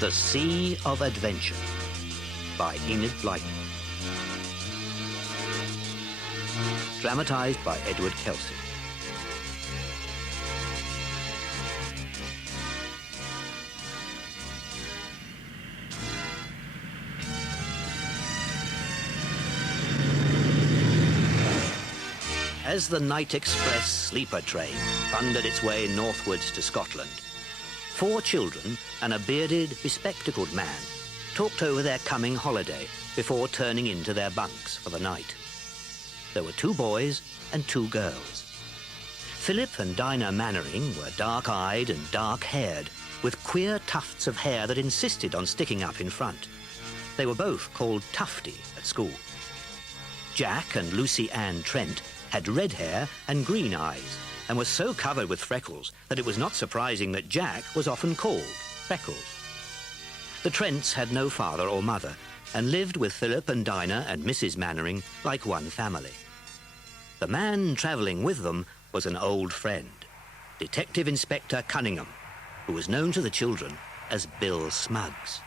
The Sea of Adventure by Enid Blyton. Dramatised by Edward Kelsey. As the night express sleeper train thundered its way northwards to Scotland, 4 children and a bearded, bespectacled man talked over their coming holiday before turning into their bunks for the night. There were 2 boys and 2 girls. Philip and Dinah Mannering were dark-eyed and dark-haired, with queer tufts of hair that insisted on sticking up in front. They were both called Tufty at school. Jack and Lucy Ann Trent had red hair and green eyes, and was so covered with freckles that it was not surprising that Jack was often called Freckles. The Trents had no father or mother, and lived with Philip and Dinah and Mrs. Mannering like one family. The man travelling with them was an old friend, Detective Inspector Cunningham, who was known to the children as Bill Smuggs.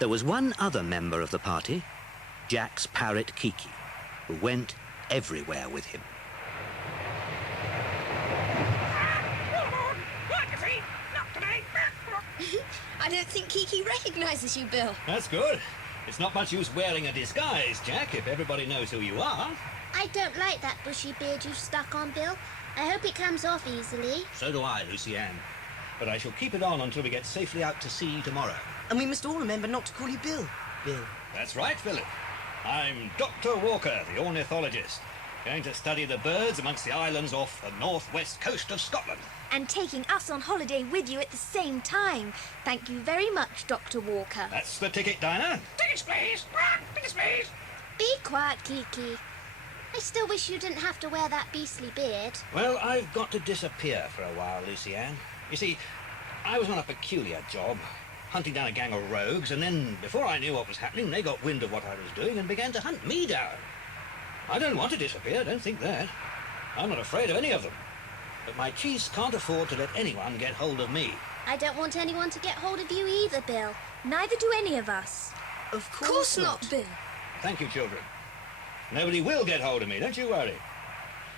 There was one other member of the party, Jack's parrot Kiki, who went everywhere with him. I don't think Kiki recognises you, Bill. That's good. It's not much use wearing a disguise, Jack, if everybody knows who you are. I don't like that bushy beard you've stuck on, Bill. I hope it comes off easily. So do I, Lucy Ann. But I shall keep it on until we get safely out to sea tomorrow. And we must all remember not to call you Bill. Bill. That's right, Philip. I'm Dr. Walker, the ornithologist, going to study the birds amongst the islands off the northwest coast of Scotland. And taking us on holiday with you at the same time. Thank you very much, Dr. Walker. That's the ticket, Dinah. Tickets, please. Tickets, please. Be quiet, Kiki. I still wish you didn't have to wear that beastly beard. Well, I've got to disappear for a while, Lucy Ann. You see, I was on a peculiar job, hunting down a gang of rogues, and then, before I knew what was happening, they got wind of what I was doing and began to hunt me down. I don't want to disappear, don't think that. I'm not afraid of any of them. But my chiefs can't afford to let anyone get hold of me. I don't want anyone to get hold of you either, Bill. Neither do any of us. Of course not, Bill. Thank you, children. Nobody will get hold of me, don't you worry.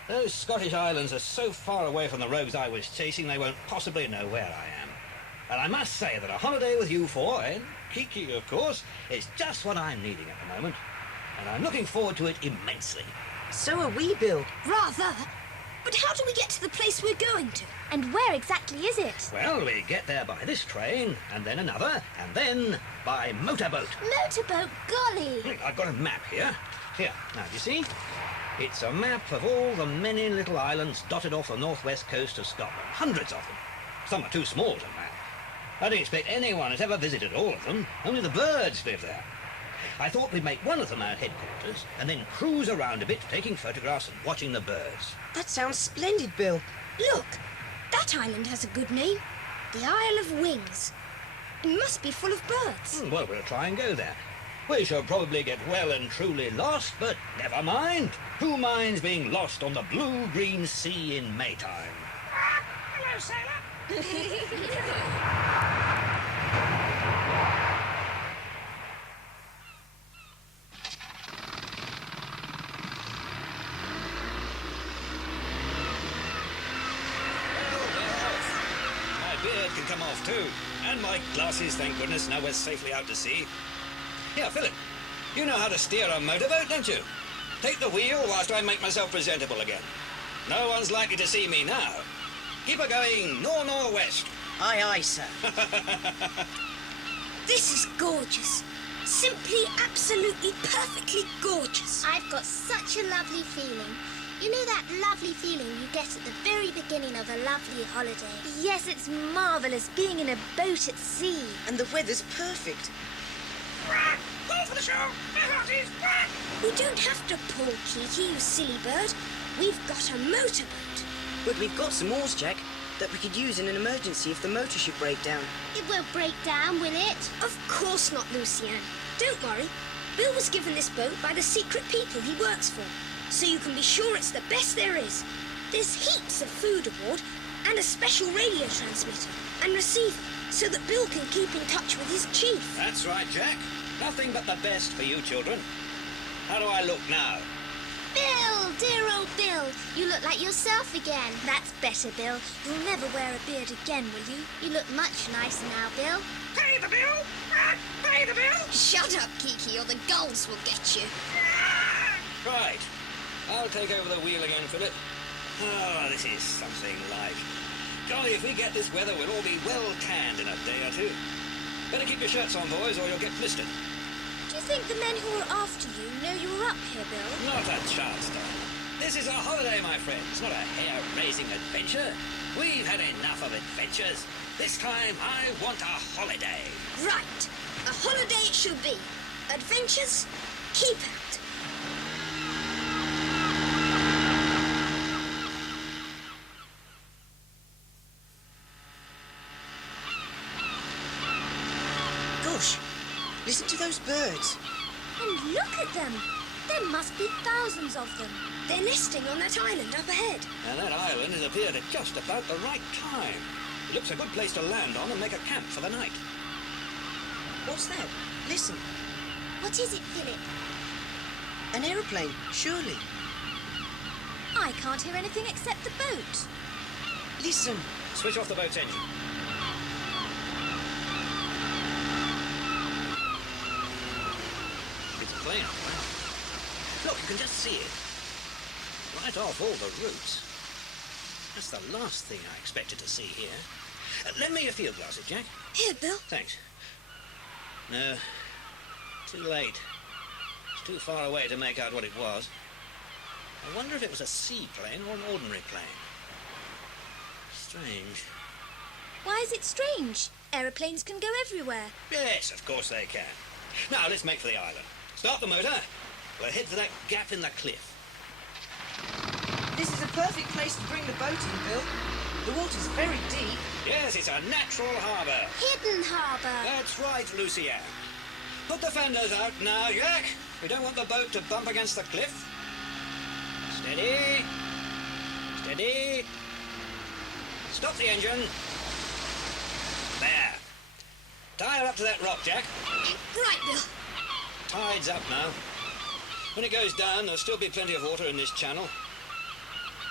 Those Scottish islands are so far away from the rogues I was chasing, they won't possibly know where I am. And I must say that a holiday with you 4, and Kiki, of course, is just what I'm needing at the moment. And I'm looking forward to it immensely. So are we, Bill. Rather. But how do we get to the place we're going to? And where exactly is it? Well, we get there by this train, and then another, and then by motorboat. Motorboat, golly! I've got a map here. Here, now, do you see? It's a map of all the many little islands dotted off the northwest coast of Scotland. Hundreds of them. Some are too small to map. I don't expect anyone has ever visited all of them. Only the birds live there. I thought we'd make one of them our headquarters and then cruise around a bit, taking photographs and watching the birds. That sounds splendid, Bill. Look, that island has a good name. The Isle of Wings. It must be full of birds. Well, we'll try and go there. We shall probably get well and truly lost, but never mind. Who minds being lost on the blue-green sea in Maytime? Hello, sailor. My beard can come off too. And my glasses, thank goodness, now we're safely out to sea. Here, Philip, you know how to steer a motorboat, don't you? Take the wheel whilst I make myself presentable again. No one's likely to see me now. Keep her going nor'-nor'-west. Aye, aye, sir. This is gorgeous. Simply, absolutely, perfectly gorgeous. I've got such a lovely feeling. You know that lovely feeling you get at the very beginning of a lovely holiday? Yes, it's marvellous being in a boat at sea. And the weather's perfect. Go for the show. My hearties. We don't have to pull, Kiki, you silly bird. We've got a motorboat. But we've got some oars, Jack, that we could use in an emergency if the motor should break down. It won't break down, will it? Of course not, Lucy Ann. Don't worry. Bill was given this boat by the secret people he works for, so you can be sure it's the best there is. There's heaps of food aboard and a special radio transmitter and receiver, so that Bill can keep in touch with his chief. That's right, Jack. Nothing but the best for you children. How do I look now? Bill, dear old Bill, you look like yourself again. That's better, Bill. You'll never wear a beard again, will you? You look much nicer now, Bill. Pay the bill! Pay the bill! Shut up, Kiki, or the gulls will get you. Right. I'll take over the wheel again, Philip. Oh, this is something like. Golly, if we get this weather, we'll all be well tanned in a day or two. Better keep your shirts on, boys, or you'll get blistered. Do you think the men who are after you know you're up here, Bill? Not a chance, darling. This is a holiday, my friends, not a hair-raising adventure. We've had enough of adventures. This time, I want a holiday. Right. A holiday it shall be. Adventures, keep out. Gosh, listen to those birds. And look at them. There must be thousands of them. They're nesting on that island up ahead. And that island has appeared at just about the right time. It looks a good place to land on and make a camp for the night. What's that? Listen, What is it, Philip? an aeroplane, surely. I can't hear anything except the boat. Listen. Switch off the boat's engine. It's plain up well. Look, you can just see it. Right off all the roots. That's the last thing I expected to see here. Lend me your field glasses, Jack. Here, Bill. Thanks. No, too late. It's too far away to make out what it was. I wonder if it was a seaplane or an ordinary plane. Strange. Why is it strange? Aeroplanes can go everywhere. Yes, of course they can. Now, let's make for the island. Start the motor. We'll head for that gap in the cliff. This is a perfect place to bring the boat in, Bill. The water's very deep. Yes, it's a natural harbour. Hidden harbour. That's right, Lucienne. Put the fenders out now, Jack. We don't want the boat to bump against the cliff. Steady. Steady. Stop the engine. There. Tie her up to that rock, Jack. Right, Bill. Tide's up now. When it goes down, there'll still be plenty of water in this channel.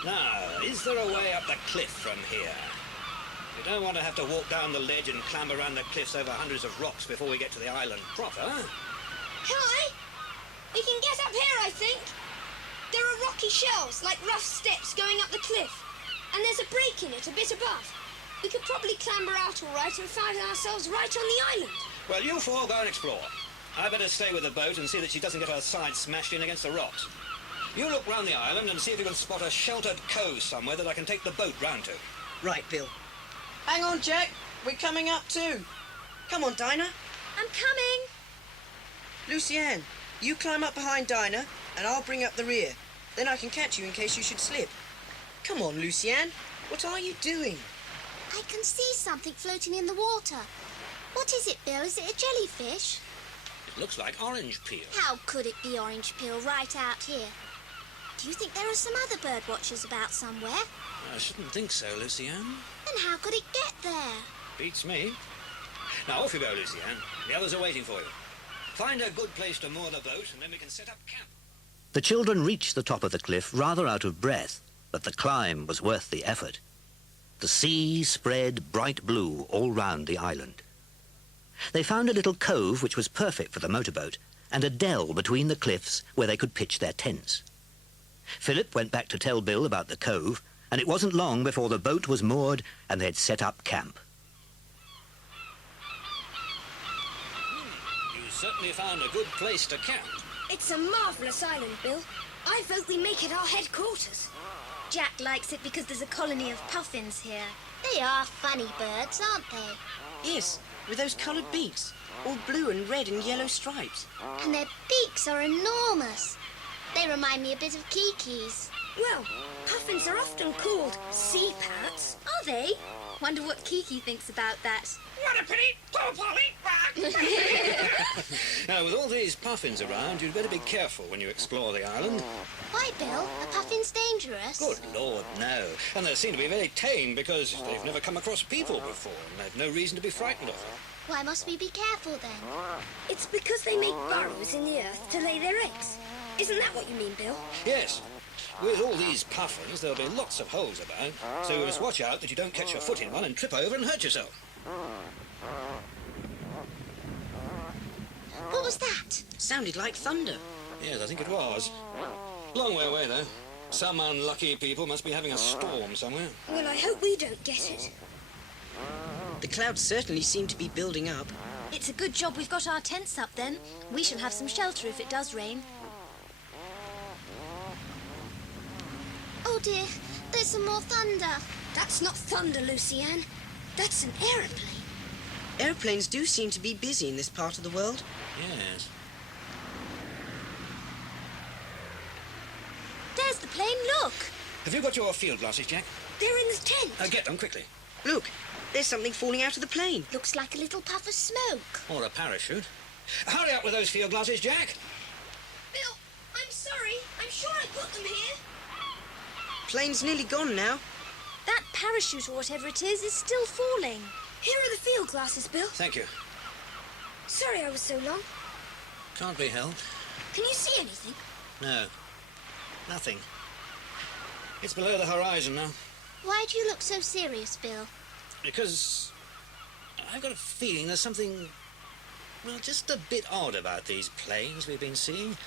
Now, is there a way up the cliff from here? We don't want to have to walk down the ledge and clamber around the cliffs over hundreds of rocks before we get to the island proper. Hi. We can get up here, I think. There are rocky shelves, like rough steps going up the cliff. And there's a break in it a bit above. We could probably clamber out all right and find ourselves right on the island. Well, you four go and explore. I better stay with the boat and see that she doesn't get her side smashed in against the rocks. You look round the island and see if you can spot a sheltered cove somewhere that I can take the boat round to. Right, Bill. Hang on, Jack. We're coming up too. Come on, Dinah. I'm coming. Lucienne, you climb up behind Dinah, and I'll bring up the rear. Then I can catch you in case you should slip. Come on, Lucienne. What are you doing? I can see something floating in the water. What is it, Bill? Is it a jellyfish? It looks like orange peel. How could it be orange peel right out here? Do you think there are some other bird watchers about somewhere? I shouldn't think so, Lucienne. Then how could it get there? Beats me. Now, off you go, Lucienne. The others are waiting for you. Find a good place to moor the boat, and then we can set up camp. The children reached the top of the cliff rather out of breath, but the climb was worth the effort. The sea spread bright blue all round the island. They found a little cove which was perfect for the motorboat, and a dell between the cliffs where they could pitch their tents. Philip went back to tell Bill about the cove, and it wasn't long before the boat was moored and they'd set up camp. You certainly found a good place to camp. It's a marvellous island, Bill. I vote we make it our headquarters. Jack likes it because there's a colony of puffins here. They are funny birds, aren't they? Yes, with those coloured beaks. All blue and red and yellow stripes. And their beaks are enormous. They remind me a bit of Kiki's. Well, puffins are often called sea parrots. Are they? Wonder what Kiki thinks about that. What a pity! Poor Polly! Now, with all these puffins around, you'd better be careful when you explore the island. Why, Bill? Are puffins dangerous? Good Lord, no. And they seem to be very tame because they've never come across people before, and they've no reason to be frightened of them. Why must we be careful then? It's because they make burrows in the earth to lay their eggs. Isn't that what you mean, Bill? Yes. With all these puffins, there'll be lots of holes about, so you must watch out that you don't catch your foot in one and trip over and hurt yourself. What was that? Sounded like thunder. Yes, I think it was. Long way away, though. Some unlucky people must be having a storm somewhere. Well, I hope we don't get it. The clouds certainly seem to be building up. It's a good job we've got our tents up then. We shall have some shelter if it does rain. Oh dear, there's some more thunder. That's not thunder, Lucienne. That's an aeroplane. Airplanes do seem to be busy in this part of the world. Yes. There's the plane, look! Have you got your field glasses, Jack? They're in the tent. Get them quickly. Look, there's something falling out of the plane. Looks like a little puff of smoke. Or a parachute. Hurry up with those field glasses, Jack. Bill, I'm sorry. I'm sure I put them here. Plane's nearly gone now. That parachute or whatever it is still falling. Here are the field glasses, Bill. Thank you. Sorry I was so long. Can't be helped. Can you see anything? No. Nothing. It's below the horizon now. Why do you look so serious, Bill? Because I've got a feeling there's something, well, just a bit odd about these planes we've been seeing.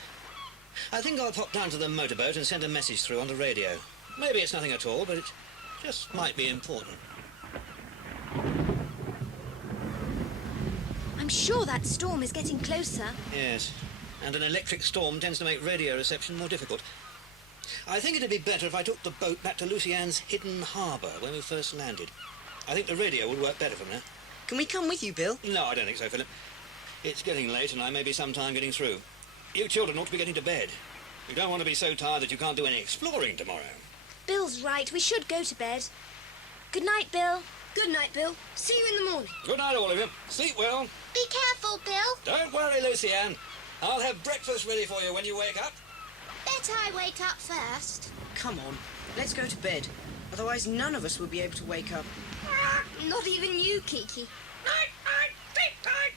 I think I'll pop down to the motorboat and send a message through on the radio. Maybe it's nothing at all, but it just might be important. I'm sure that storm is getting closer. Yes, and an electric storm tends to make radio reception more difficult. I think it'd be better if I took the boat back to Lucienne's hidden harbour when we first landed. I think the radio would work better from there. Can we come with you, Bill? No, I don't think so, Philip. It's getting late and I may be some time getting through. You children ought to be getting to bed. You don't want to be so tired that you can't do any exploring tomorrow. Bill's right, we should go to bed. Good night, Bill. Good night, Bill. See you in the morning. Good night, all of you. Sleep well. Be careful, Bill. Don't worry, Lucienne. I'll have breakfast ready for you when you wake up. Better I wake up first. Come on, let's go to bed. Otherwise, none of us will be able to wake up. Not even you, Kiki. Night, night, sleep tight.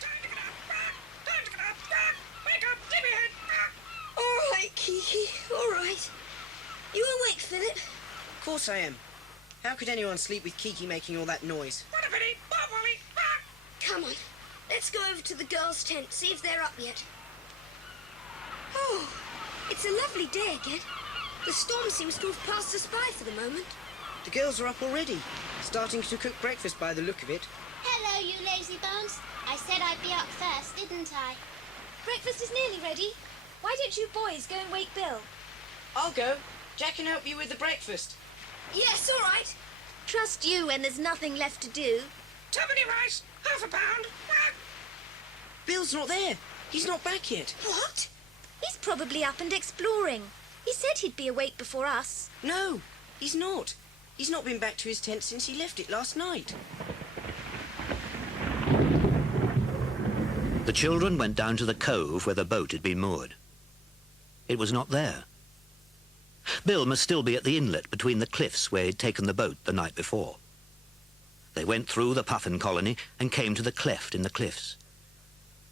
Time to get up. Time to get up. Wake up, sleepyhead. All right, Kiki. All right. You awake, Philip? Of course I am. How could anyone sleep with Kiki making all that noise? What a pity. Bob Wally. Come on. Let's go over to the girls' tent, see if they're up yet. Oh, it's a lovely day again. The storm seems to have passed us by for the moment. The girls are up already, starting to cook breakfast by the look of it. Hello, you lazy bones. I said I'd be up first, didn't I? Breakfast is nearly ready. Why don't you boys go and wake Bill? I'll go. Jack can help you with the breakfast. Yes, all right. Trust you when there's nothing left to do. Turbany rice. Half a pound. Bill's not there. He's not back yet. What? He's probably up and exploring. He said he'd be awake before us. No, he's not. He's not been back to his tent since he left it last night. The children went down to the cove where the boat had been moored. It was not there. Bill must still be at the inlet between the cliffs where he'd taken the boat the night before. They went through the puffin colony and came to the cleft in the cliffs.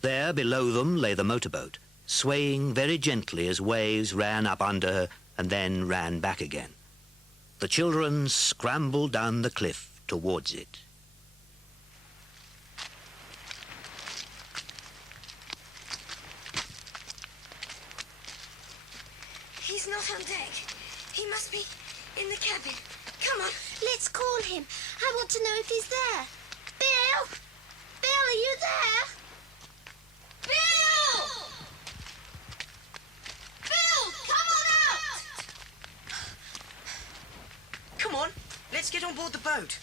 There, below them, lay the motorboat, swaying very gently as waves ran up under her and then ran back again. The children scrambled down the cliff towards it. He's not on deck. He must be in the cabin. Come on. Let's call him. I want to know if he's there. Bill! Bill, are you there? Bill! Bill, come on out! Come on, let's get on board the boat.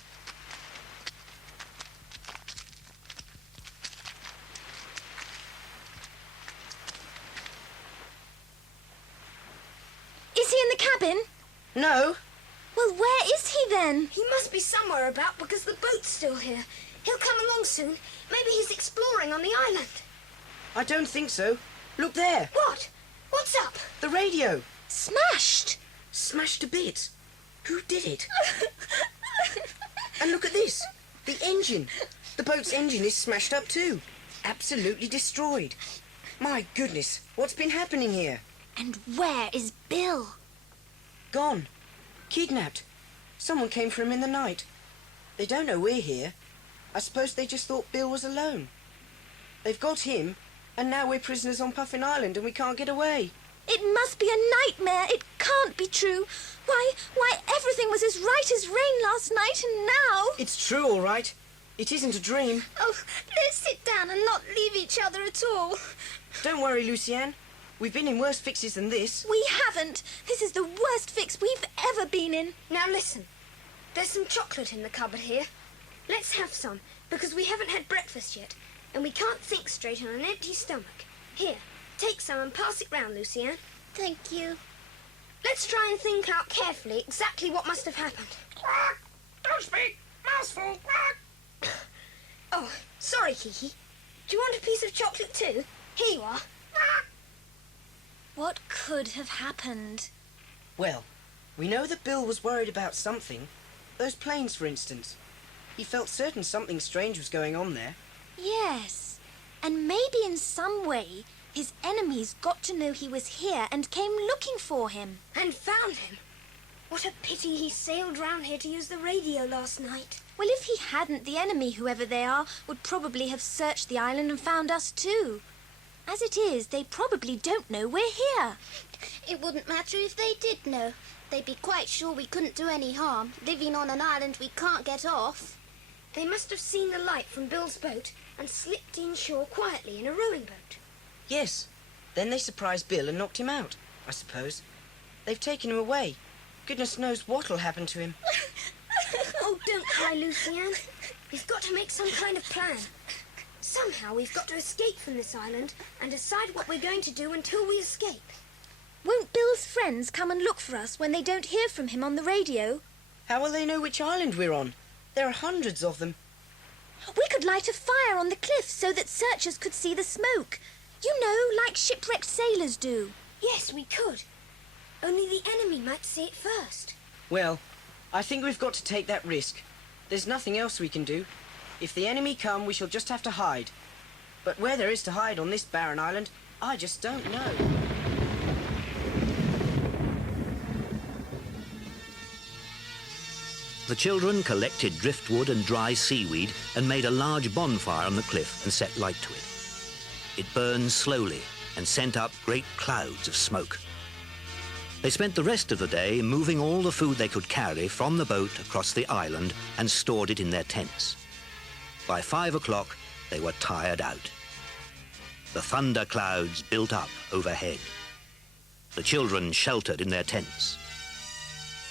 Is he in the cabin? No. Well, where is he then? He must be somewhere about because the boat's still here. He'll come along soon. Maybe he's exploring on the island. I don't think so. Look there. What? What's up? The radio. Smashed. Smashed to bits. Who did it? And look at this. The engine. The boat's engine is smashed up too. Absolutely destroyed. My goodness, what's been happening here? And where is Bill? Gone. Kidnapped. Someone came for him in the night. They don't know we're here. I suppose they just thought Bill was alone. They've got him, and now we're prisoners on Puffin Island and we can't get away. It must be a nightmare. It can't be true. Why, everything was as right as rain last night, and now... It's true, all right. It isn't a dream. Oh, let's sit down and not leave each other at all. Don't worry, Lucienne. We've been in worse fixes than this. We haven't. This is the worst fix we've ever been in. Now listen. There's some chocolate in the cupboard here. Let's have some, because we haven't had breakfast yet, and we can't think straight on an empty stomach. Here, take some and pass it round, Lucienne. Thank you. Let's try and think out carefully exactly what must have happened. Quack! Don't speak! Mouthful! Quack! Oh, sorry, Kiki. Do you want a piece of chocolate too? Here you are. Quack! What could have happened? Well, we know that Bill was worried about something. Those planes, for instance. He felt certain something strange was going on there. Yes. And maybe in some way his enemies got to know he was here and came looking for him. And found him. What a pity he sailed round here to use the radio last night. Well, if he hadn't, the enemy, whoever they are, would probably have searched the island and found us too. As it is, they probably don't know we're here. It wouldn't matter if they did know. They'd be quite sure we couldn't do any harm, living on an island we can't get off. They must have seen the light from Bill's boat and slipped inshore quietly in a rowing boat. Yes. Then they surprised Bill and knocked him out, I suppose. They've taken him away. Goodness knows what'll happen to him. Oh, don't cry, Lucienne. We've got to make some kind of plan. Somehow we've got to escape from this island and decide what we're going to do until we escape. Won't Bill's friends come and look for us when they don't hear from him on the radio? How will they know which island we're on? There are hundreds of them. We could light a fire on the cliff so that searchers could see the smoke. You know, like shipwrecked sailors do. Yes, we could. Only the enemy might see it first. Well, I think we've got to take that risk. There's nothing else we can do. If the enemy come, we shall just have to hide. But where there is to hide on this barren island, I just don't know. The children collected driftwood and dry seaweed and made a large bonfire on the cliff and set light to it. It burned slowly and sent up great clouds of smoke. They spent the rest of the day moving all the food they could carry from the boat across the island and stored it in their tents. By 5 o'clock, they were tired out. The thunder clouds built up overhead. The children sheltered in their tents.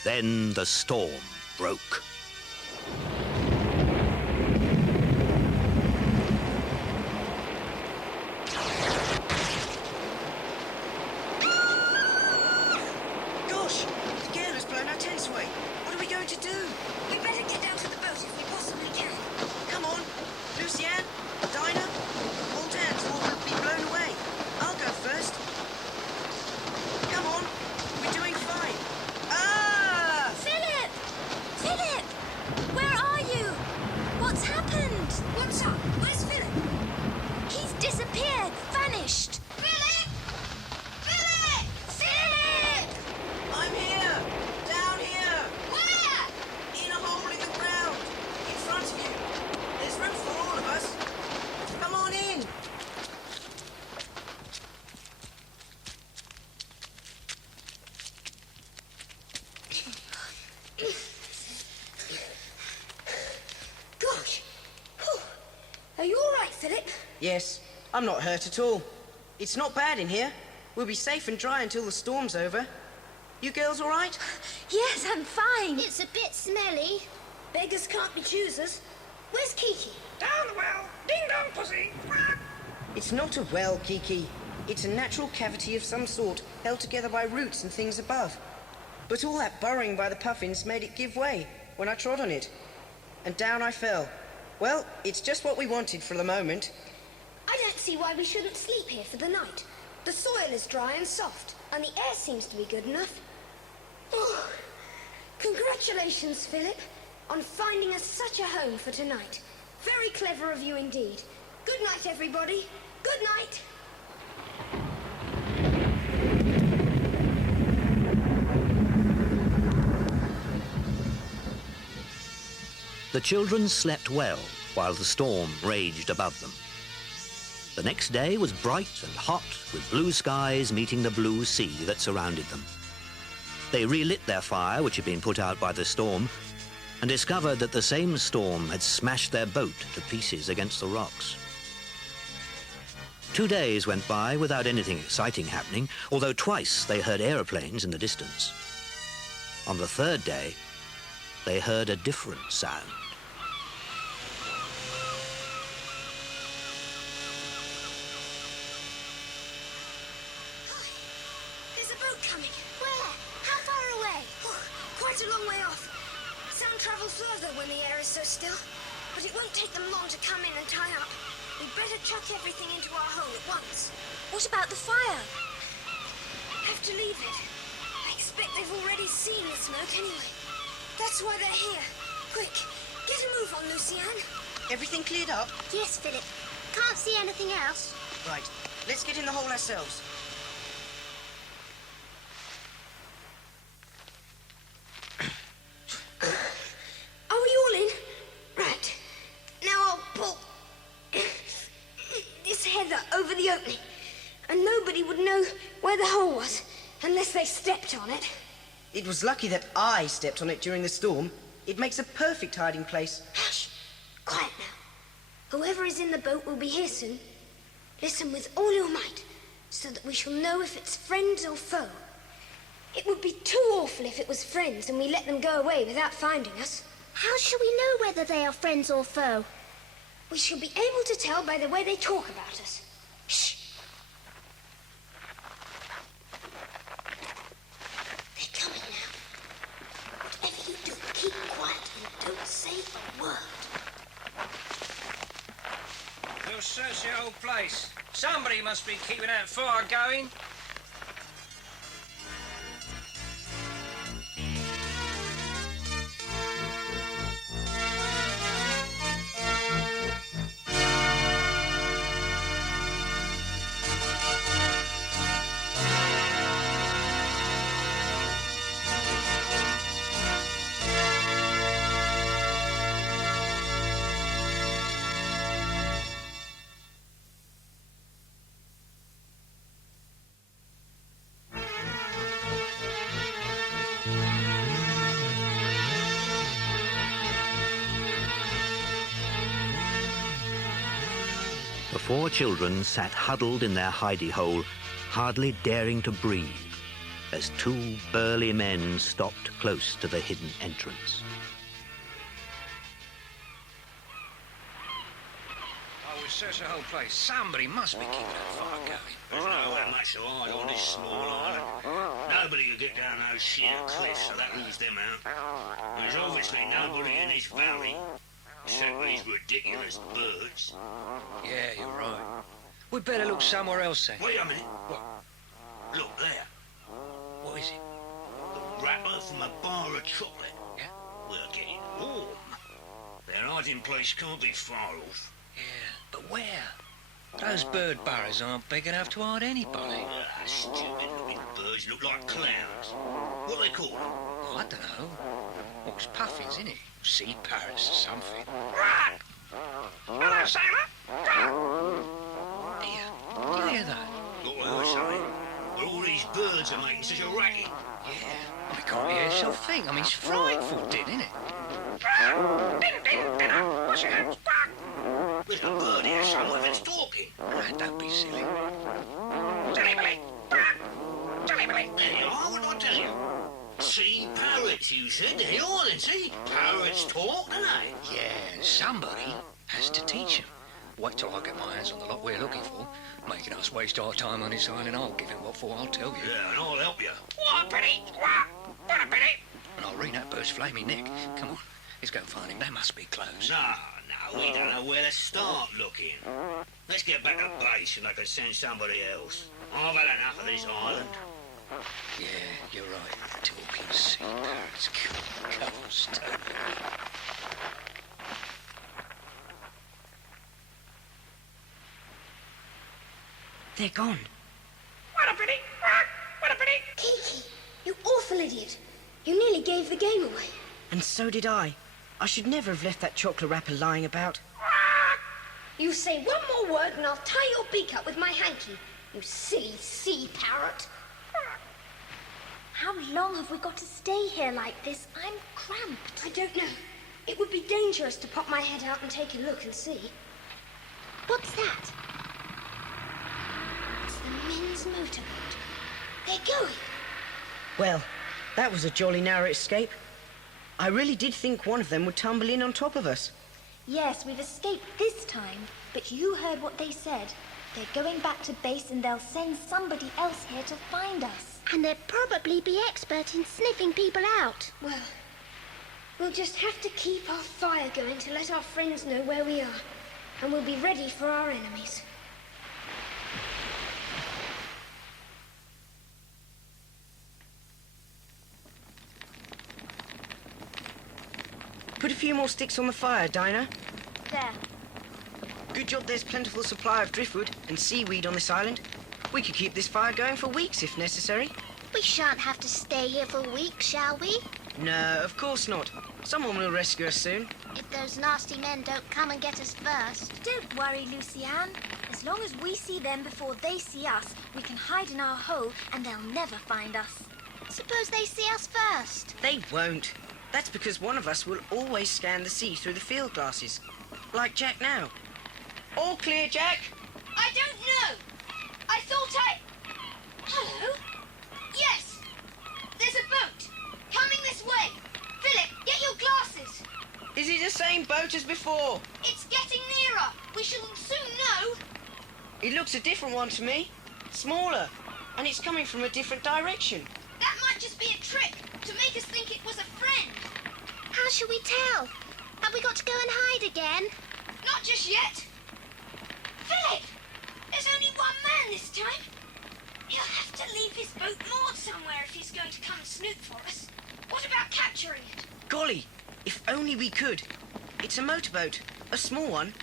Then the storm broke. Gosh, the gale has blown our tents away. What are we going to do? We better get down to the boat if we possibly can. Come on, Lucienne, Dinah, hold hands or we'll be blown away. I'll go first. Come on, we're doing fine. Ah! Philip! Philip! Where are you? What's happened? What's up? Where's Philip? He's disappeared, vanished. Philip! Philip! Philip! I'm here! Down here! Where? In a hole in the ground! In front of you! There's room for all of us! Come on in! Gosh. Whew. Are you all right, Philip? Yes, I'm not hurt at all. It's not bad in here. We'll be safe and dry until the storm's over. You girls all right? Yes, I'm fine. It's a bit smelly. Beggars can't be choosers. Where's Kiki? Down the well! Ding dong, pussy! Quack! It's not a well, Kiki. It's a natural cavity of some sort, held together by roots and things above. But all that burrowing by the puffins made it give way when I trod on it. And down I fell. Well, it's just what we wanted for the moment. I don't see why we shouldn't sleep here for the night. The soil is dry and soft, and the air seems to be good enough. Oh, congratulations, Philip, on finding us such a home for tonight. Very clever of you indeed. Good night, everybody. Good night. The children slept well while the storm raged above them. The next day was bright and hot, with blue skies meeting the blue sea that surrounded them. They relit their fire, which had been put out by the storm, and discovered that the same storm had smashed their boat to pieces against the rocks. 2 days went by without anything exciting happening, although twice they heard aeroplanes in the distance. On the third day, they heard a different sound. There's a boat coming. Where? How far away? Oh, quite a long way off. Sound travels further when the air is so still. But it won't take them long to come in and tie up. We'd better chuck everything into our hole at once. What about the fire? Have to leave it. I expect they've already seen the smoke anyway. That's why they're here. Quick, get a move on, Lucienne. Everything cleared up? Yes, Philip. Can't see anything else. Right, let's get in the hole ourselves. Are we all in? Right. Now I'll pull this heather over the opening. And nobody would know where the hole was unless they stepped on it. It was lucky that I stepped on it during the storm. It makes a perfect hiding place. Hush! Quiet now. Whoever is in the boat will be here soon. Listen with all your might, so that we shall know if it's friends or foe. It would be too awful if it was friends and we let them go away without finding us. How shall we know whether they are friends or foe? We shall be able to tell by the way they talk about us. Shh! They're coming now. Whatever you do, keep quiet and don't say a word. We'll search the whole place. Somebody must be keeping that fire going. The 4 children sat huddled in their hidey hole, hardly daring to breathe, as 2 burly men stopped close to the hidden entrance. Oh, we'll search the whole place. Somebody must be keeping that fire going. There's no that much to hide on this small island. Nobody can get down those sheer cliffs, so that rules them out. There's obviously nobody in this valley, except these ridiculous birds. Yeah, you're right. We'd better look somewhere else then. Wait a minute. What? Look there. What is it? The wrapper from a bar of chocolate. Yeah? We're getting warm. Their hiding place can't be far off. Yeah, but where? Those bird burrows aren't big enough to hide anybody. Stupid-looking birds look like clowns. What do they call them? Oh, I don't know. Well, it's puffins, isn't it? Sea parrots or something. Hello, sailor. Here, do you hear that? Look what I was saying. But all these birds are making such a racket. Yeah, I can't hear something. I mean, it's frightful, isn't it? What's that? There's a bird here somewhere that's talking. Right, don't be silly. Jelly-belly. Jelly-belly. There you are, what did I tell you? Sea parrots, you said. There you are then, see? Parrots talk, don't they? Yeah, and somebody has to teach them. Wait till I get my hands on the lot we're looking for. Making us waste our time on this island, I'll give him what for, I'll tell you. Yeah, and I'll help you. What, Penny? What? flaming neck. Come on, let's go and find him. They must be close. No, we don't know where to start looking. Let's get back to base and I can send somebody else. I've had enough of this island. Yeah, you're right. Talking sea parrots. Coast. They're gone. What a pity! What a pity! Kiki, you awful idiot. You nearly gave the game away. And so did I. I should never have left that chocolate wrapper lying about. You say one more word and I'll tie your beak up with my hanky, you silly sea parrot. How long have we got to stay here like this? I'm cramped. I don't know. It would be dangerous to pop my head out and take a look and see. What's that? It's the men's motorboat. They're going. Well, that was a jolly narrow escape. I really did think one of them would tumble in on top of us. Yes, we've escaped this time, but you heard what they said. They're going back to base and they'll send somebody else here to find us. And they'd probably be expert in sniffing people out. Well, we'll just have to keep our fire going to let our friends know where we are. And we'll be ready for our enemies. Put a few more sticks on the fire, Dinah. There. Good job there's plentiful supply of driftwood and seaweed on this island. We could keep this fire going for weeks if necessary. We shan't have to stay here for weeks, shall we? No, of course not. Someone will rescue us soon. If those nasty men don't come and get us first. Don't worry, Lucy-Anne. As long as we see them before they see us, we can hide in our hole and they'll never find us. Suppose they see us first. They won't. That's because one of us will always scan the sea through the field glasses. Like Jack now. All clear, Jack? I don't know. I thought Hello? Yes. There's a boat. Coming this way. Philip, get your glasses. Is it the same boat as before? It's getting nearer. We shall soon know. It looks a different one to me. Smaller. And it's coming from a different direction. That might just be a trick to make us think it was a friend. How shall we tell? Have we got to go and hide again? Not just yet. Philip! There's only one man this time. He'll have to leave his boat moored somewhere if he's going to come and snoop for us. What about capturing it? Golly, if only we could. It's a motorboat, a small one,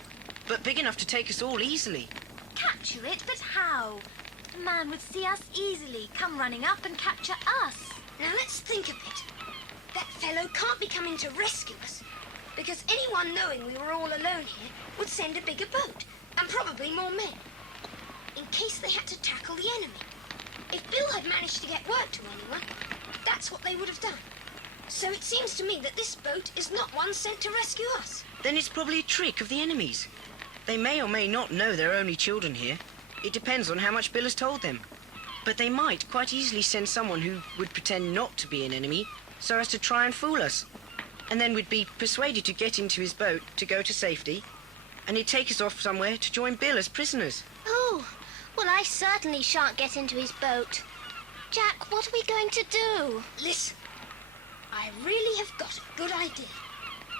but big enough to take us all easily. Capture it, but how? The man would see us easily, come running up and capture us. Now let's think a bit. That fellow can't be coming to rescue us, because anyone knowing we were all alone here would send a bigger boat, and probably more men, in case they had to tackle the enemy. If Bill had managed to get word to anyone, that's what they would have done. So it seems to me that this boat is not one sent to rescue us. Then it's probably a trick of the enemies. They may or may not know there are only children here. It depends on how much Bill has told them. But they might quite easily send someone who would pretend not to be an enemy so as to try and fool us. And then we'd be persuaded to get into his boat to go to safety, and he'd take us off somewhere to join Bill as prisoners. Oh, well, I certainly shan't get into his boat. Jack, what are we going to do? Listen, I really have got a good idea,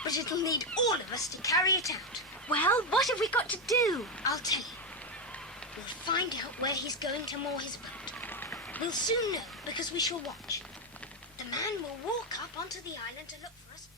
but it'll need all of us to carry it out. Well, what have we got to do? I'll tell you. We'll find out where he's going to moor his boat. We'll soon know, because we shall watch. The man will walk up onto the island to look for us.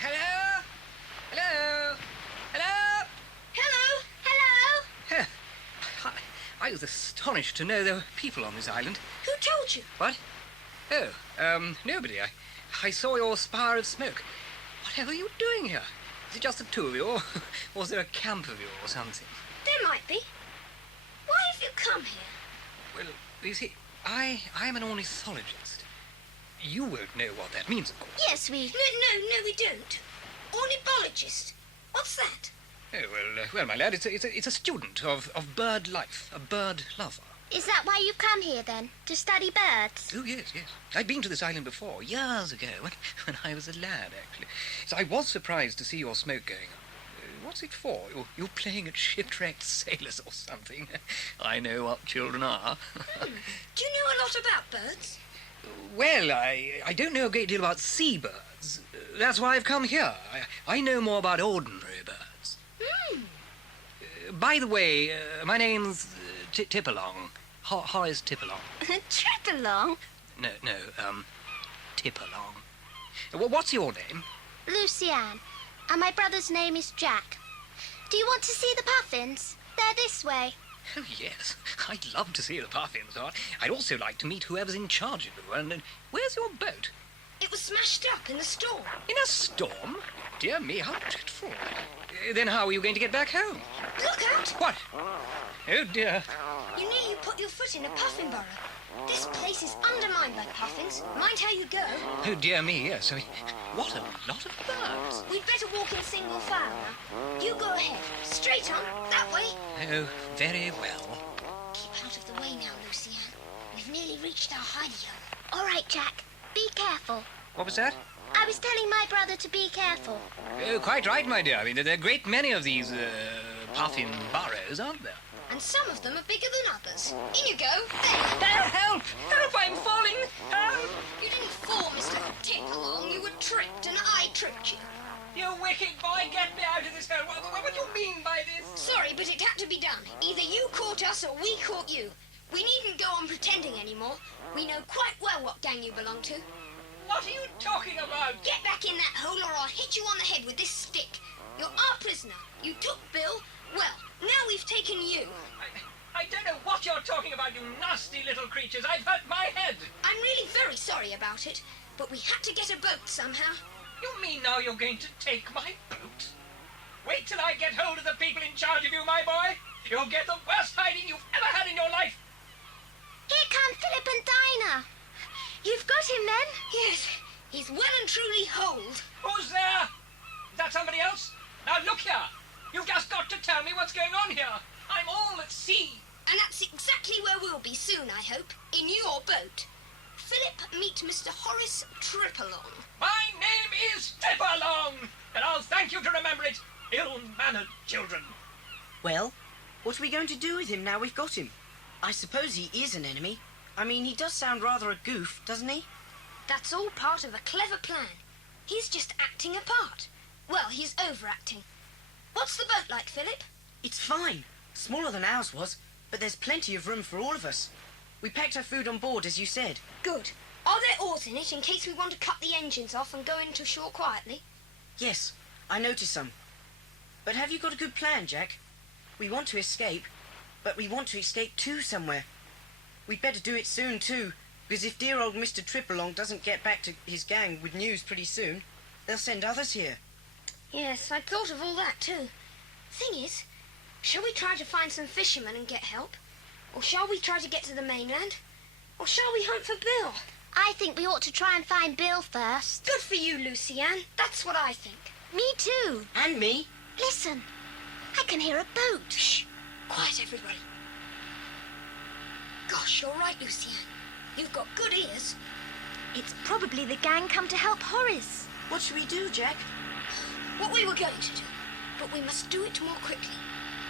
Hello? Hello? Hello? Hello! Hello! I was astonished to know there were people on this island. Who told you? What? Oh, nobody. I saw your spire of smoke. Whatever are you doing here? Is it just the two of you, or was there a camp of you or something? There might be. Why have you come here? Well, you see, I am an ornithologist. You won't know what that means, of course. Yes, we... No, we don't. Ornithologist. What's that? Oh, well, my lad, it's a student of bird life, a bird lover. Is that why you've come here, then? To study birds? Oh, yes, yes. I've been to this island before, years ago, when I was a lad, actually. So I was surprised to see your smoke going up. What's it for? You're playing at shipwrecked sailors or something. I know what children are. Do you know a lot about birds? Well, I don't know a great deal about seabirds. That's why I've come here. I know more about ordinary birds. By the way, my name's Tipalong. Horace Tipalong. Trip-along? No, Tipalong. What's your name? Lucianne. And my brother's name is Jack. Do you want to see the puffins? They're this way. Oh, yes. I'd love to see the puffins. I'd also like to meet whoever's in charge of you. And where's your boat? It was smashed up in a storm. In a storm? Dear me, how dreadful. Then how are you going to get back home? Look out! What? Oh, dear. You nearly put your foot in a puffin burrow. This place is undermined by puffins. Mind how you go. Oh, dear me, yes. What a lot of birds. We'd better walk in single file now. You go ahead. Straight on. That way. Oh, very well. Keep out of the way now, Lucianne. We've nearly reached our hidey hole. All right, Jack. Be careful. What was that? I was telling my brother to be careful. Oh, quite right, my dear. I mean, there are a great many of these puffin burrows, aren't there? And some of them are bigger than others. In you go. There. Help! Help! I'm falling! Help! You didn't fall, Mr. Tipalong. You were tripped, and I tripped you. You wicked boy, get me out of this hole. What do you mean by this? Sorry, but it had to be done. Either you caught us or we caught you. We needn't go on pretending anymore. We know quite well what gang you belong to. What are you talking about? Get back in that hole or I'll hit you on the head with this stick. You're our prisoner. You took Bill. Well, now we've taken you. I don't know what you're talking about, you nasty little creatures. I've hurt my head. I'm really very sorry about it, but we had to get a boat somehow. You mean now you're going to take my boat? Wait till I get hold of the people in charge of you, my boy. You'll get the worst hiding you've ever had in your life. Here come Philip and Dinah. You've got him, then? Yes, he's well and truly holed. Who's there? Is that somebody else? Now look here. You've just got to tell me what's going on here. I'm all at sea. And that's exactly where we'll be soon, I hope. In your boat. Philip, meet Mr. Horace Tripalong. My name is Tipalong, and I'll thank you to remember it, ill-mannered children. Well, what are we going to do with him now we've got him? I suppose he is an enemy. I mean, he does sound rather a goof, doesn't he? That's all part of a clever plan. He's just acting a part. Well, he's overacting. What's the boat like, Philip? It's fine. Smaller than ours was, but there's plenty of room for all of us. We packed our food on board, as you said. Good. Are there oars in it in case we want to cut the engines off and go into shore quietly? Yes, I noticed some. But have you got a good plan, Jack? We want to escape, but we want to escape to somewhere. We'd better do it soon, too, because if dear old Mr. Tripalong doesn't get back to his gang with news pretty soon, they'll send others here. Yes, I'd thought of all that too. Thing is, shall we try to find some fishermen and get help? Or shall we try to get to the mainland? Or shall we hunt for Bill? I think we ought to try and find Bill first. Good for you, Lucianne. That's what I think. Me too. And me. Listen, I can hear a boat. Shh! Quiet, everybody. Gosh, you're right, Lucianne. You've got good ears. It's probably the gang come to help Horace. What should we do, Jack? What we were going to do, but we must do it more quickly.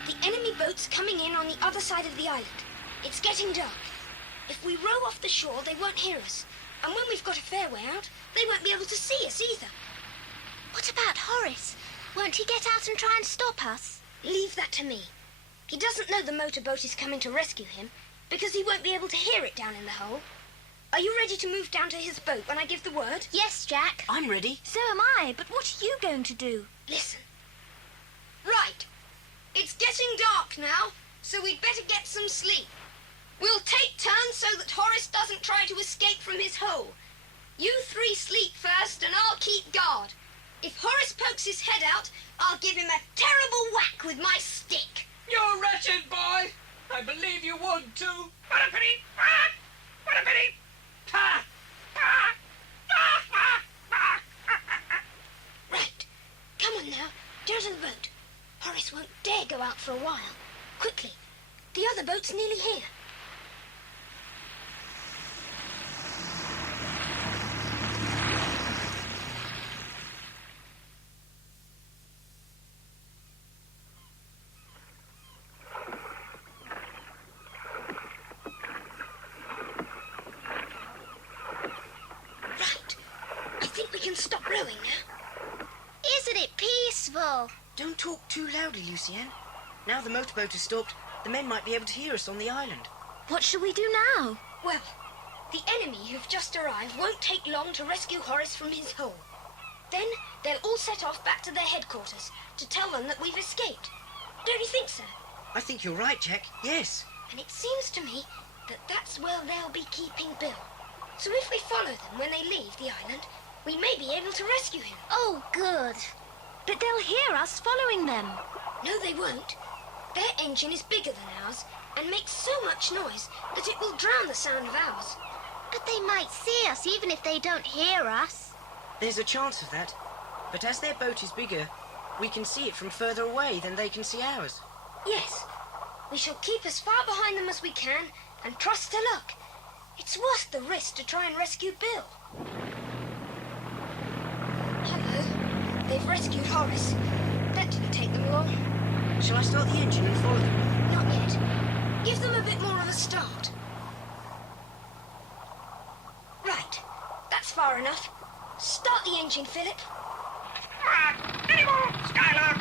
The enemy boat's coming in on the other side of the island. It's getting dark. If we row off the shore, they won't hear us. And when we've got a fair way out, they won't be able to see us either. What about Horace? Won't he get out and try and stop us? Leave that to me. He doesn't know the motorboat is coming to rescue him, because he won't be able to hear it down in the hole. Are you ready to move down to his boat when I give the word? Yes, Jack. I'm ready. So am I, but what are you going to do? Listen. Right. It's getting dark now, so we'd better get some sleep. We'll take turns so that Horace doesn't try to escape from his hole. You three sleep first and I'll keep guard. If Horace pokes his head out, I'll give him a terrible whack with my stick. You wretched boy! I believe you would too. What a pity! Ah! What a pity! Ah! Ah! Ah! Ah! Ah! Right. Come on now. Down to the boat. Horace won't dare go out for a while. Quickly. The other boat's nearly here. snowing now. Isn't it peaceful? Don't talk too loudly, Lucienne. Now the motorboat has stopped, the men might be able to hear us on the island. What shall we do now? Well, the enemy who've just arrived won't take long to rescue Horace from his hole. Then they'll all set off back to their headquarters to tell them that we've escaped. Don't you think so? I think you're right, Jack. Yes. And it seems to me that that's where they'll be keeping Bill. So if we follow them when they leave the island, we may be able to rescue him. Oh, good. But they'll hear us following them. No, they won't. Their engine is bigger than ours and makes so much noise that it will drown the sound of ours. But they might see us even if they don't hear us. There's a chance of that. But as their boat is bigger, we can see it from further away than they can see ours. Yes, we shall keep as far behind them as we can and trust to luck. It's worth the risk to try and rescue Bill. Hello. They've rescued Horace. That didn't take them long. Shall I start the engine and follow them? Not yet. Give them a bit more of a start. Right. That's far enough. Start the engine, Philip. Any more, Skylark?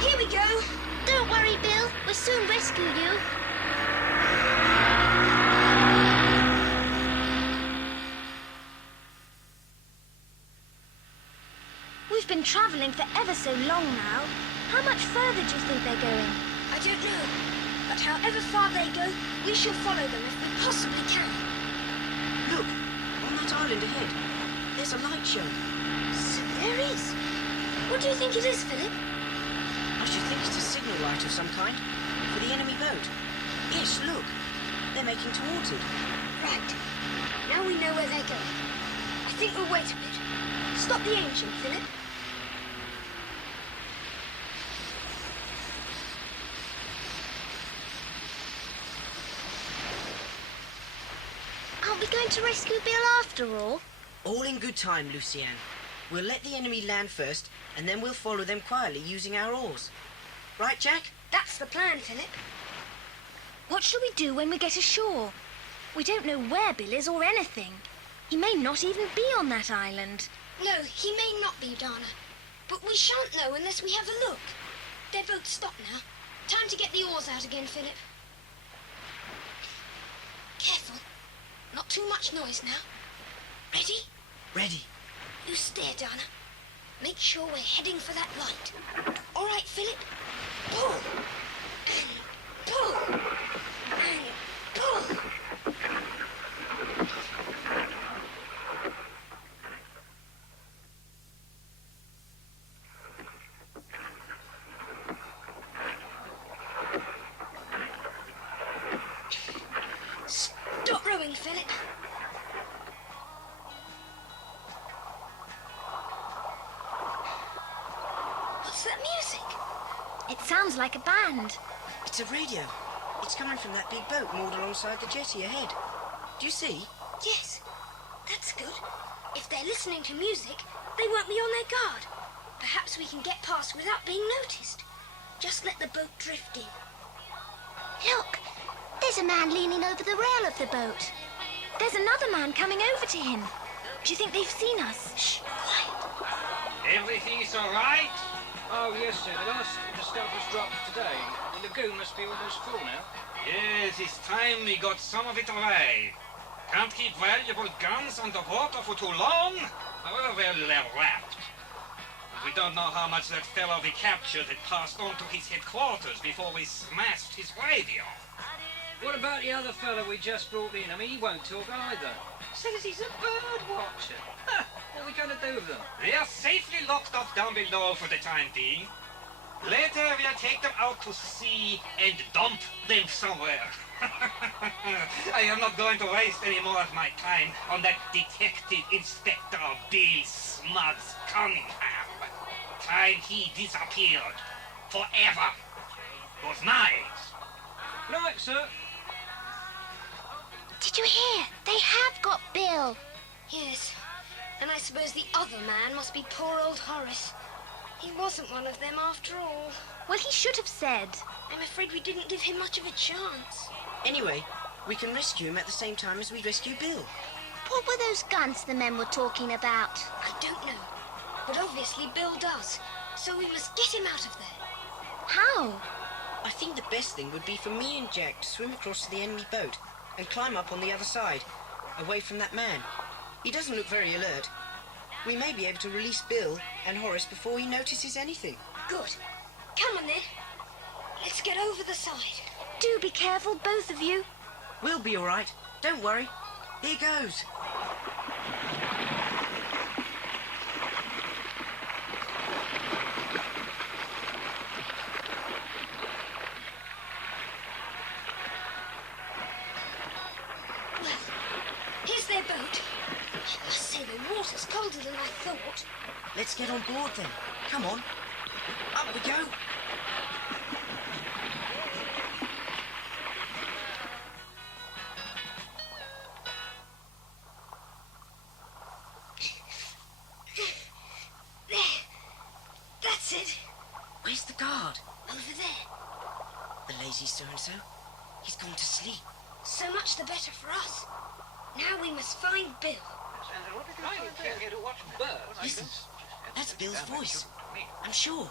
Here we go. Don't worry, Bill. We'll soon rescue you. We've been travelling for ever so long now. How much further do you think they're going? I don't know. But however far they go, we shall follow them if we possibly can. Look, on that island ahead, there's a light show. So there is. What do you think it is, Philip? I should think it's a signal light of some kind for the enemy boat. Yes, look. They're making towards it. Right. Now we know where they're going. I think we'll wait a bit. Stop the engine, Philip. Aren't we going to rescue Bill after all? All in good time, Lucienne. We'll let the enemy land first, and then we'll follow them quietly using our oars. Right, Jack? That's the plan, Philip. What shall we do when we get ashore? We don't know where Bill is or anything. He may not even be on that island. No, he may not be, Dana. But we shan't know unless we have a look. Their boat's stopped now. Time to get the oars out again, Philip. Careful. Not too much noise now. Ready? Ready. You steer, Dana. Make sure we're heading for that light. All right, Philip. Pull. And pull. And pull. Stop rowing, Philip. What's that music? It sounds like a band. It's a radio. It's coming from that big boat moored alongside the jetty ahead. Do you see? Yes, that's good. If they're listening to music, they won't be on their guard. Perhaps we can get past without being noticed. Just let the boat drift in. Look, there's a man leaning over the rail of the boat. There's another man coming over to him. Do you think they've seen us? Shh, quiet. Everything's all right? Oh, yes, sir. The last of the stuff was dropped today. The lagoon must be almost full now. Yes, it's time we got some of it away. Can't keep valuable guns underwater for too long. Oh, well, they're wrapped. We don't know how much that fellow we captured had passed on to his headquarters before we smashed his radio. What about the other fellow we just brought in? I mean, he won't talk either. Says he's a bird watcher. What are we going to do with them? They are safely locked up down below for the time being. Later, we'll take them out to sea and dump them somewhere. I am not going to waste any more of my time on that Detective Inspector Bill Smugs Cunningham. Time he disappeared forever was nice. Right, sir. Did you hear? They have got Bill. Yes, and I suppose the other man must be poor old Horace. He wasn't one of them after all. Well, he should have said. I'm afraid we didn't give him much of a chance. Anyway, we can rescue him at the same time as we rescue Bill. What were those guns the men were talking about? I don't know. But obviously Bill does. So we must get him out of there. How? I think the best thing would be for me and Jack to swim across to the enemy boat and climb up on the other side, away from that man. He doesn't look very alert. We may be able to release Bill and Horace before he notices anything. Good. Come on then. Let's get over the side. Do be careful, both of you. We'll be all right. Don't worry. Here goes. Well, here's their boat. I must say the water's colder than I thought. Let's get on board then. Come on. Up we go. There. That's it. Where's the guard? Over there. The lazy so-and-so. He's gone to sleep. So much the better for us. Now we must find Bill. I came here to watch birds. Listen, that's Bill's voice. I'm sure.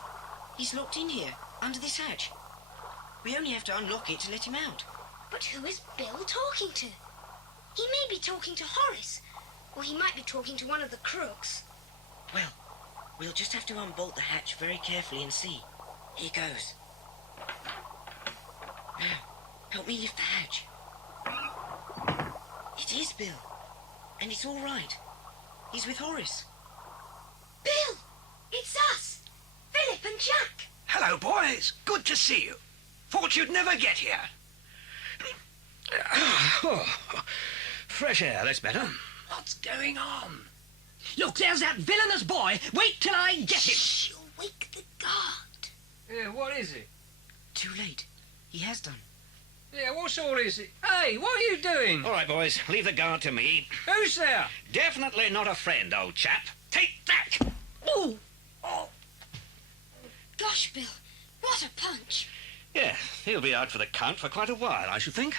He's locked in here, under this hatch. We only have to unlock it to let him out. But who is Bill talking to? He may be talking to Horace, or he might be talking to one of the crooks. Well, we'll just have to unbolt the hatch very carefully and see. Here goes. Now, help me lift the hatch. It is Bill. And it's all right. He's with Horace. Bill! It's us! Philip and Jack! Hello, boys. Good to see you. Thought you'd never get here. Fresh air, that's better. What's going on? Look, there's that villainous boy. Wait till I get him. Shh! You'll wake the guard. Yeah, what is it? Too late. He has done. Yeah, what's all is it? Hey, what are you doing? All right, boys, leave the guard to me. Who's there? Definitely not a friend, old chap. Take that! Ooh! Oh! Gosh, Bill, what a punch! Yeah, he'll be out for the count for quite a while, I should think.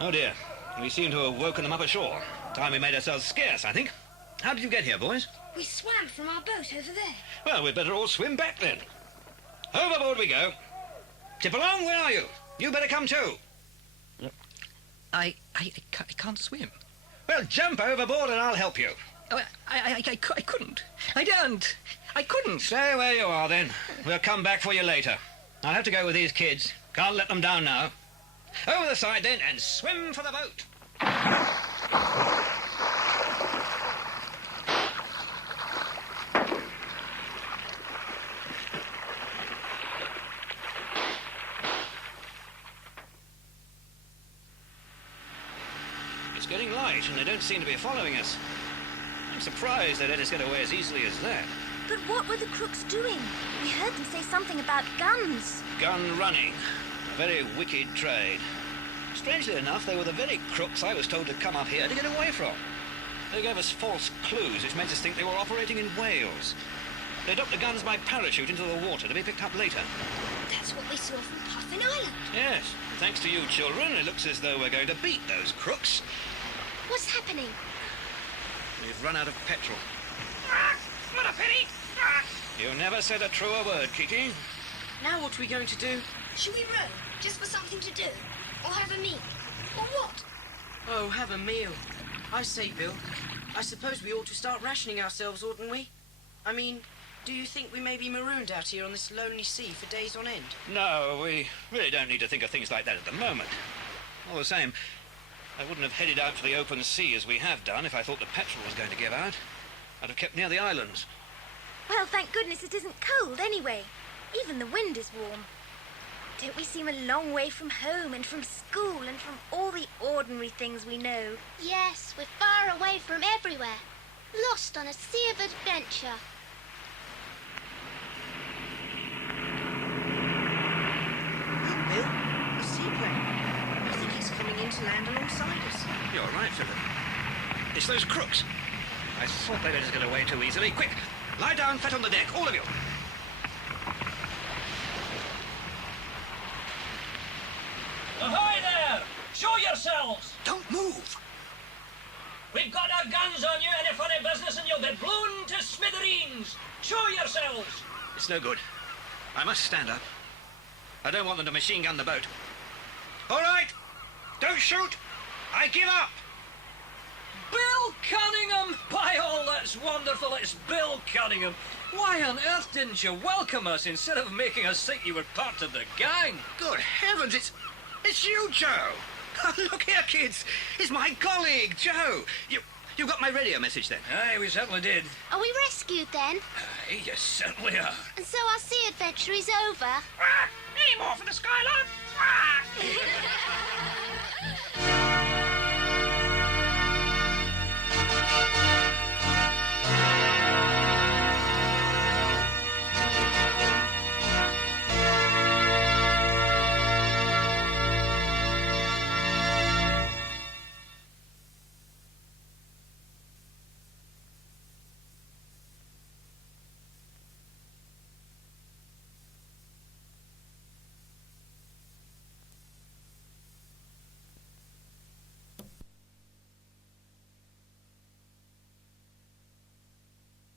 Oh, dear. We seem to have woken them up ashore. Time we made ourselves scarce, I think. How did you get here, boys? We swam from our boat over there. Well, we'd better all swim back, then. Overboard we go. Tip along, where are you? You better come too. I can't swim. Well, jump overboard and I'll help you. Oh, I couldn't. I daren't. I couldn't. Stay where you are, then. We'll come back for you later. I'll have to go with these kids. Can't let them down now. Over the side, then, and swim for the boat. It's getting light, and they don't seem to be following us. I'm surprised they let us get away as easily as that. But what were the crooks doing? We heard them say something about guns. Gun running. A very wicked trade. Strangely enough, they were the very crooks I was told to come up here to get away from. They gave us false clues, which made us think they were operating in Wales. They dropped the guns by parachute into the water to be picked up later. That's what we saw from Puffin Island. Yes, thanks to you children, it looks as though we're going to beat those crooks. What's happening? We've run out of petrol. What a pity! You never said a truer word, Kiki. Now what are we going to do? Should we row, just for something to do? Or have a meal? Or what? Oh, have a meal. I say, Bill, I suppose we ought to start rationing ourselves, oughtn't we? I mean, do you think we may be marooned out here on this lonely sea for days on end? No, we really don't need to think of things like that at the moment. All the same, I wouldn't have headed out for the open sea as we have done if I thought the petrol was going to give out. I'd have kept near the islands. Well, thank goodness it isn't cold anyway. Even the wind is warm. Don't we seem a long way from home and from school and from all the ordinary things we know? Yes, we're far away from everywhere. Lost on a sea of adventure. Look, Bill, a seaplane. I think it's coming in to land alongside us. You're right, Philip. It's those crooks. I thought they'd let us get away too easily. Quick, lie down flat on the deck, all of you. Ahoy there! Show yourselves! Don't move. our guns on you any funny business and you'll be blown to smithereens. Show yourselves. It's no good. I must stand up. I don't want them to machine gun the boat. All right. Don't shoot. I give up. Bill Cunningham! By all that's wonderful, it's Bill Cunningham. Why on earth didn't you welcome us instead of making us think you were part of the gang? Good heavens, it's you, Joe. Look here, kids. It's my colleague, Joe. You got my radio message then? Aye, we certainly did. Are we rescued then? Aye, you certainly are. And so our sea adventure is over? Any more for the Skylark?